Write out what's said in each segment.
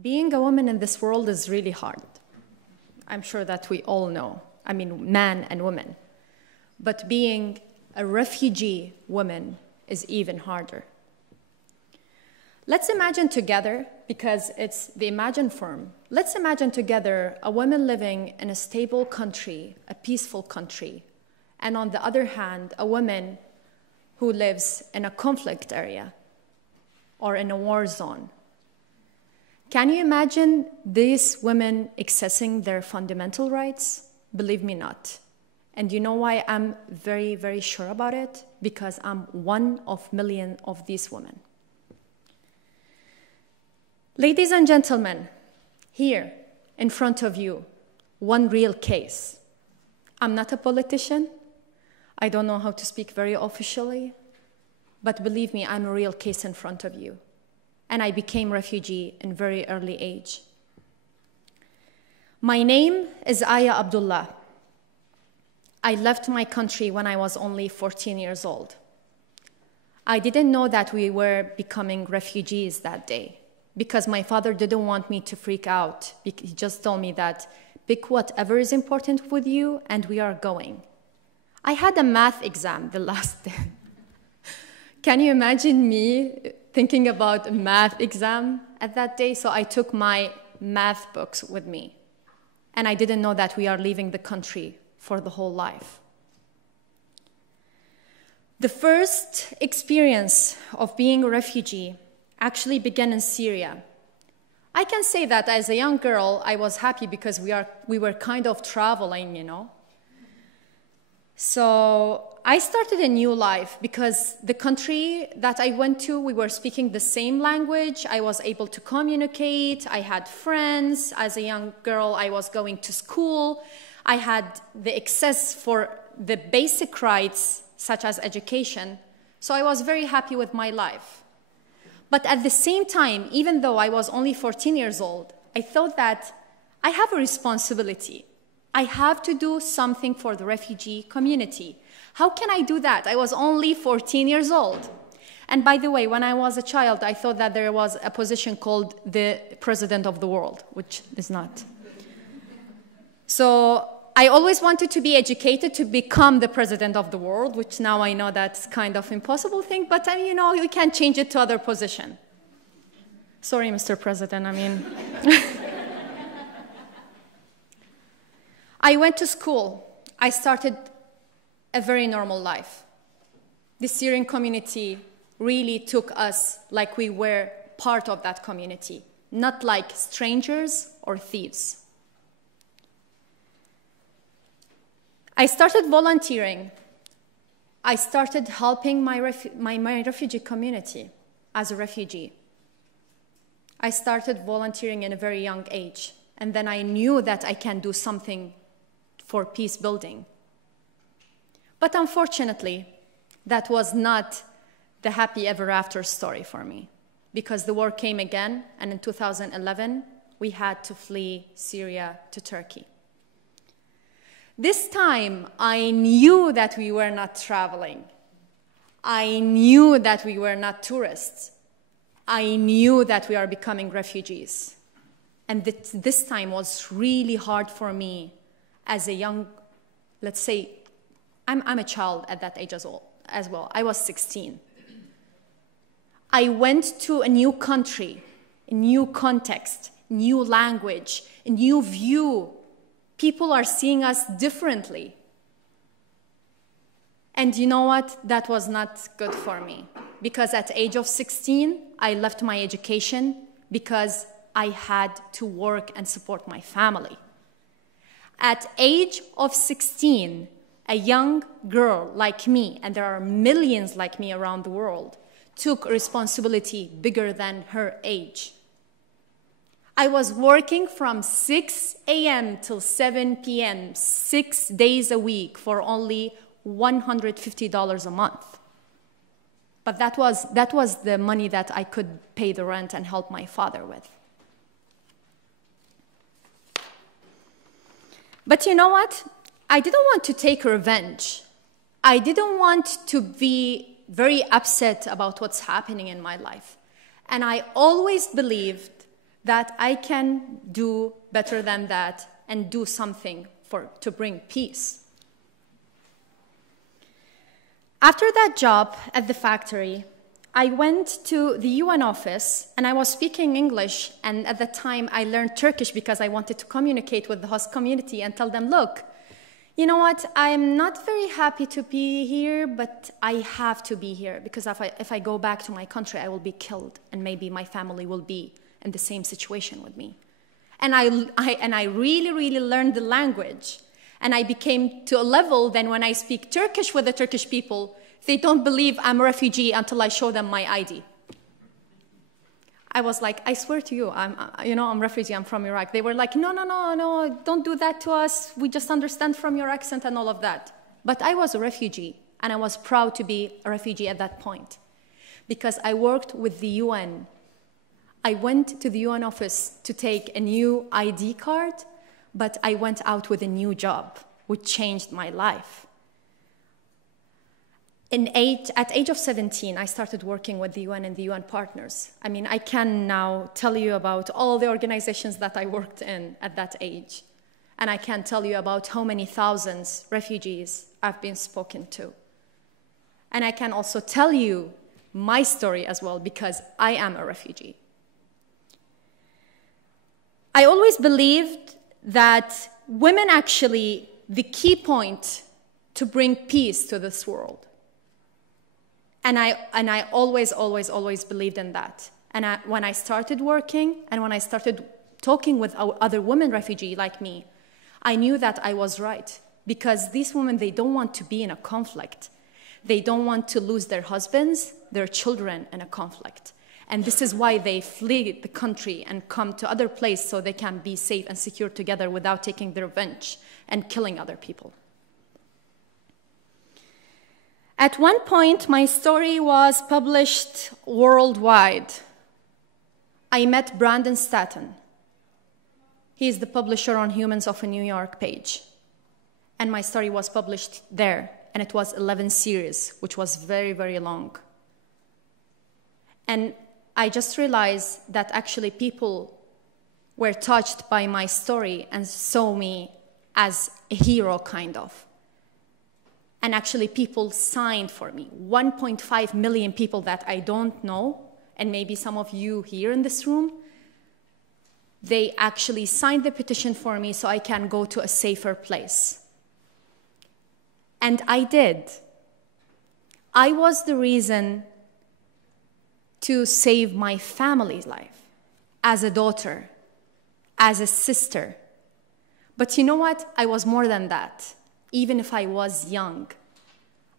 Being a woman in this world is really hard. I'm sure that we all know. I mean, man and woman. But being a refugee woman is even harder. Let's imagine together, because it's the Imagine form, let's imagine together a woman living in a stable country, a peaceful country, and on the other hand, a woman who lives in a conflict area or in a war zone. Can you imagine these women accessing their fundamental rights? Believe me not. And you know why I'm very, very sure about it? Because I'm one of millions of these women. Ladies and gentlemen, here in front of you, one real case. I'm not a politician. I don't know how to speak very officially. But believe me, I'm a real case in front of you. And I became a refugee in very early age. My name is Abdullah. I left my country when I was only 14 years old. I didn't know that we were becoming refugees that day because my father didn't want me to freak out. He just told me that pick whatever is important with you and we are going. I had a math exam the last day. Can you imagine me thinking about a math exam at that day? So I took my math books with me. And I didn't know that we are leaving the country for the whole life. The first experience of being a refugee actually began in Syria. I can say that as a young girl, I was happy because we were kind of traveling, you know. So I started a new life because the country that I went to, we were speaking the same language. I was able to communicate. I had friends. As a young girl, I was going to school. I had the access for the basic rights, such as education. So I was very happy with my life. But at the same time, even though I was only 14 years old, I thought that I have a responsibility. I have to do something for the refugee community. How can I do that? I was only 14 years old. And by the way, when I was a child, I thought that there was a position called the president of the world, which is not. So I always wanted to be educated to become the president of the world, which now I know that's kind of impossible thing, but you know, you can change it to other position. Sorry, Mr. President, I mean. I went to school. I started a very normal life. The Syrian community really took us like we were part of that community, not like strangers or thieves. I started volunteering. I started helping my refugee community as a refugee. I started volunteering in a very young age, and then I knew that I can do something for peace building. But unfortunately, that was not the happy ever after story for me, because the war came again, and in 2011, we had to flee Syria to Turkey. This time, I knew that we were not traveling. I knew that we were not tourists. I knew that we are becoming refugees. And this time was really hard for me as a young, let's say, I'm a child at that age as well. I was 16. I went to a new country, a new context, new language, a new view. People are seeing us differently. And you know what? That was not good for me. Because at the age of 16, I left my education because I had to work and support my family. At age of 16, a young girl like me, and there are millions like me around the world, took a responsibility bigger than her age. I was working from 6 a.m. till 7 p.m., 6 days a week for only $150 a month. But that was the money that I could pay the rent and help my father with. But you know what? I didn't want to take revenge. I didn't want to be very upset about what's happening in my life. And I always believed that I can do better than that and do something to bring peace. After that job at the factory, I went to the UN office and I was speaking English, and at that time I learned Turkish because I wanted to communicate with the host community and tell them, look, you know what, I'm not very happy to be here, but I have to be here because if I go back to my country, I will be killed and maybe my family will be in the same situation with me. And I really, really learned the language. And I became to a level then when I speak Turkish with the Turkish people, they don't believe I'm a refugee until I show them my ID. I was like, I swear to you, I'm a refugee, I'm from Iraq. They were like, no, don't do that to us. We just understand from your accent and all of that. But I was a refugee, and I was proud to be a refugee at that point because I worked with the UN. I went to the UN office to take a new ID card, but I went out with a new job, which changed my life. At age of 17, I started working with the UN and the UN partners. I mean, I can now tell you about all the organizations that I worked in at that age. And I can tell you about how many thousands refugees I've been spoken to. And I can also tell you my story as well, because I am a refugee. I always believed that women actually the key point to bring peace to this world. And I always believed in that. And when I started working and when I started talking with other women refugees like me, I knew that I was right. Because these women, they don't want to be in a conflict. They don't want to lose their husbands, their children in a conflict. And this is why they flee the country and come to other places so they can be safe and secure together without taking their revenge and killing other people. At one point, my story was published worldwide. I met Brandon Stanton. He is the publisher on Humans of a New York page. And my story was published there, and it was 11 series, which was very, very long. And I just realized that actually people were touched by my story and saw me as a hero, kind of. And actually people signed for me. 1.5 million people that I don't know, and maybe some of you here in this room, they actually signed the petition for me so I can go to a safer place. And I did. I was the reason to save my family's life, as a daughter, as a sister. But you know what? I was more than that. Even if I was young,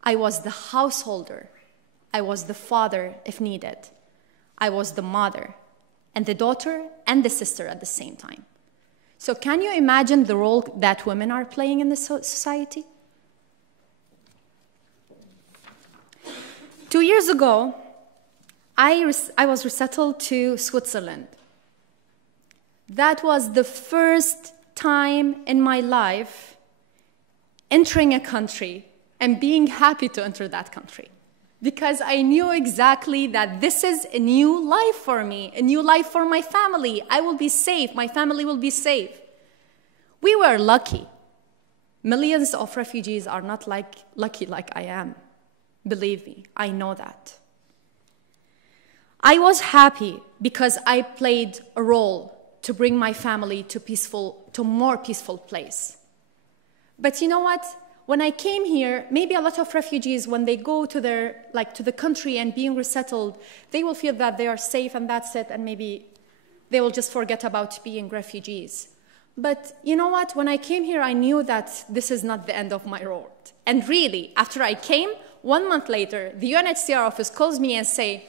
I was the householder. I was the father, if needed. I was the mother, and the daughter, and the sister at the same time. So can you imagine the role that women are playing in the society? 2 years ago, I was resettled to Switzerland. That was the first time in my life entering a country and being happy to enter that country. Because I knew exactly that this is a new life for me, a new life for my family. I will be safe, my family will be safe. We were lucky. Millions of refugees are not lucky like I am. Believe me, I know that. I was happy because I played a role to bring my family to a more peaceful place. But you know what? When I came here, maybe a lot of refugees, when they go to the country and being resettled, they will feel that they are safe and that's it, and maybe they will just forget about being refugees. But you know what? When I came here, I knew that this is not the end of my road. And really, after I came, 1 month later, the UNHCR office calls me and say,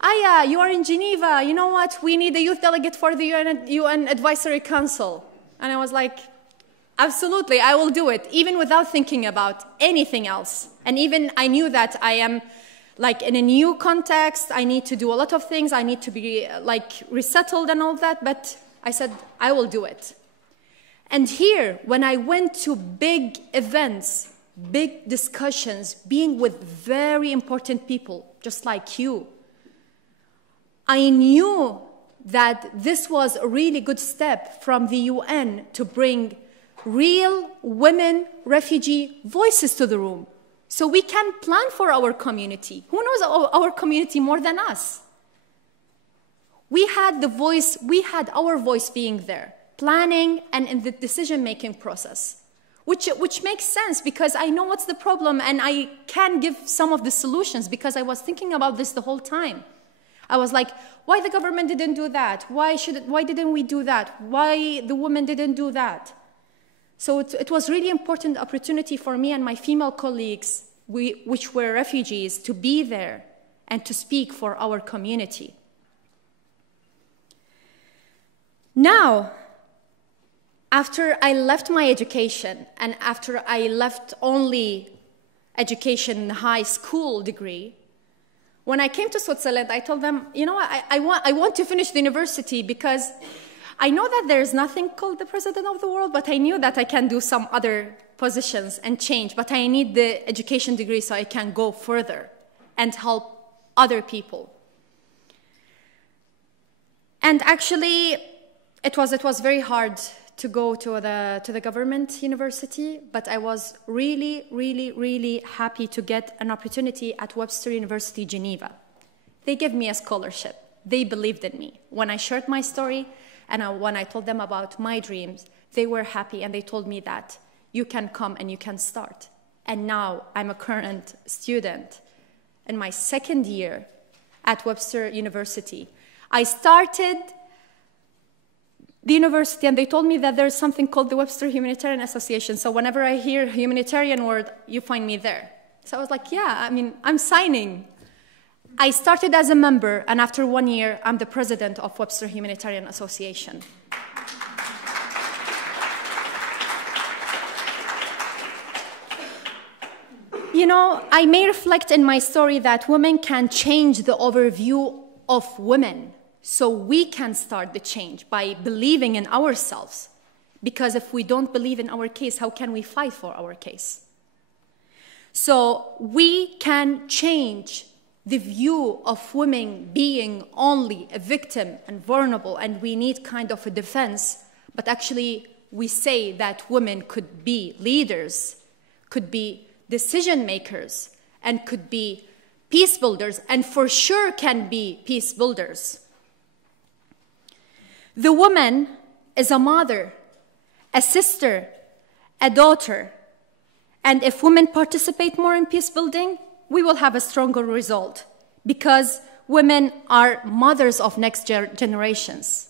Aya, you are in Geneva. You know what? We need a youth delegate for the UN Advisory Council. And I was like, absolutely, I will do it, even without thinking about anything else. And even I knew that I am in a new context. I need to do a lot of things. I need to be resettled and all that. But I said, I will do it. And here, when I went to big events, big discussions, being with very important people, just like you, I knew that this was a really good step from the UN to bring real women refugee voices to the room, so we can plan for our community. Who knows our community more than us? We had the voice, we had our voice being there, planning and in the decision-making process, which makes sense because I know what's the problem and I can give some of the solutions because I was thinking about this the whole time. I was like, why the government didn't do that? Why didn't we do that? Why the women didn't do that? So it was really important opportunity for me and my female colleagues, which were refugees, to be there and to speak for our community. Now, after I left my education and after I left only education, high school degree, when I came to Switzerland, I told them, you know, I want to finish the university because I know that there's nothing called the president of the world, but I knew that I can do some other positions and change, but I need the education degree so I can go further and help other people. And actually, it was very hard to go to the government university, but I was really, really, really happy to get an opportunity at Webster University, Geneva. They gave me a scholarship. They believed in me. When I shared my story and when I told them about my dreams, they were happy and they told me that you can come and you can start. And now I'm a current student in my second year at Webster University. I started the university and they told me that there's something called the Webster Humanitarian Association. So whenever I hear humanitarian word, you find me there. So I was like, yeah, I mean, I'm signing. I started as a member and after 1 year, I'm the president of Webster Humanitarian Association. You know, I may reflect in my story that women can change the overview of women. So we can start the change by believing in ourselves. Because if we don't believe in our case, how can we fight for our case? So we can change the view of women being only a victim and vulnerable, and we need kind of a defense. But actually, we say that women could be leaders, could be decision makers, and could be peace builders, and for sure can be peace builders. The woman is a mother, a sister, a daughter. And if women participate more in peace building, we will have a stronger result because women are mothers of next generations.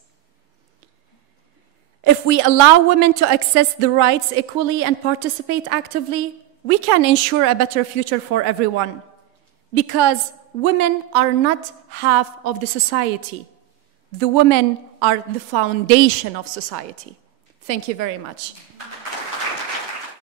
If we allow women to access the rights equally and participate actively, we can ensure a better future for everyone because women are not half of the society. The women are the foundation of society. Thank you very much.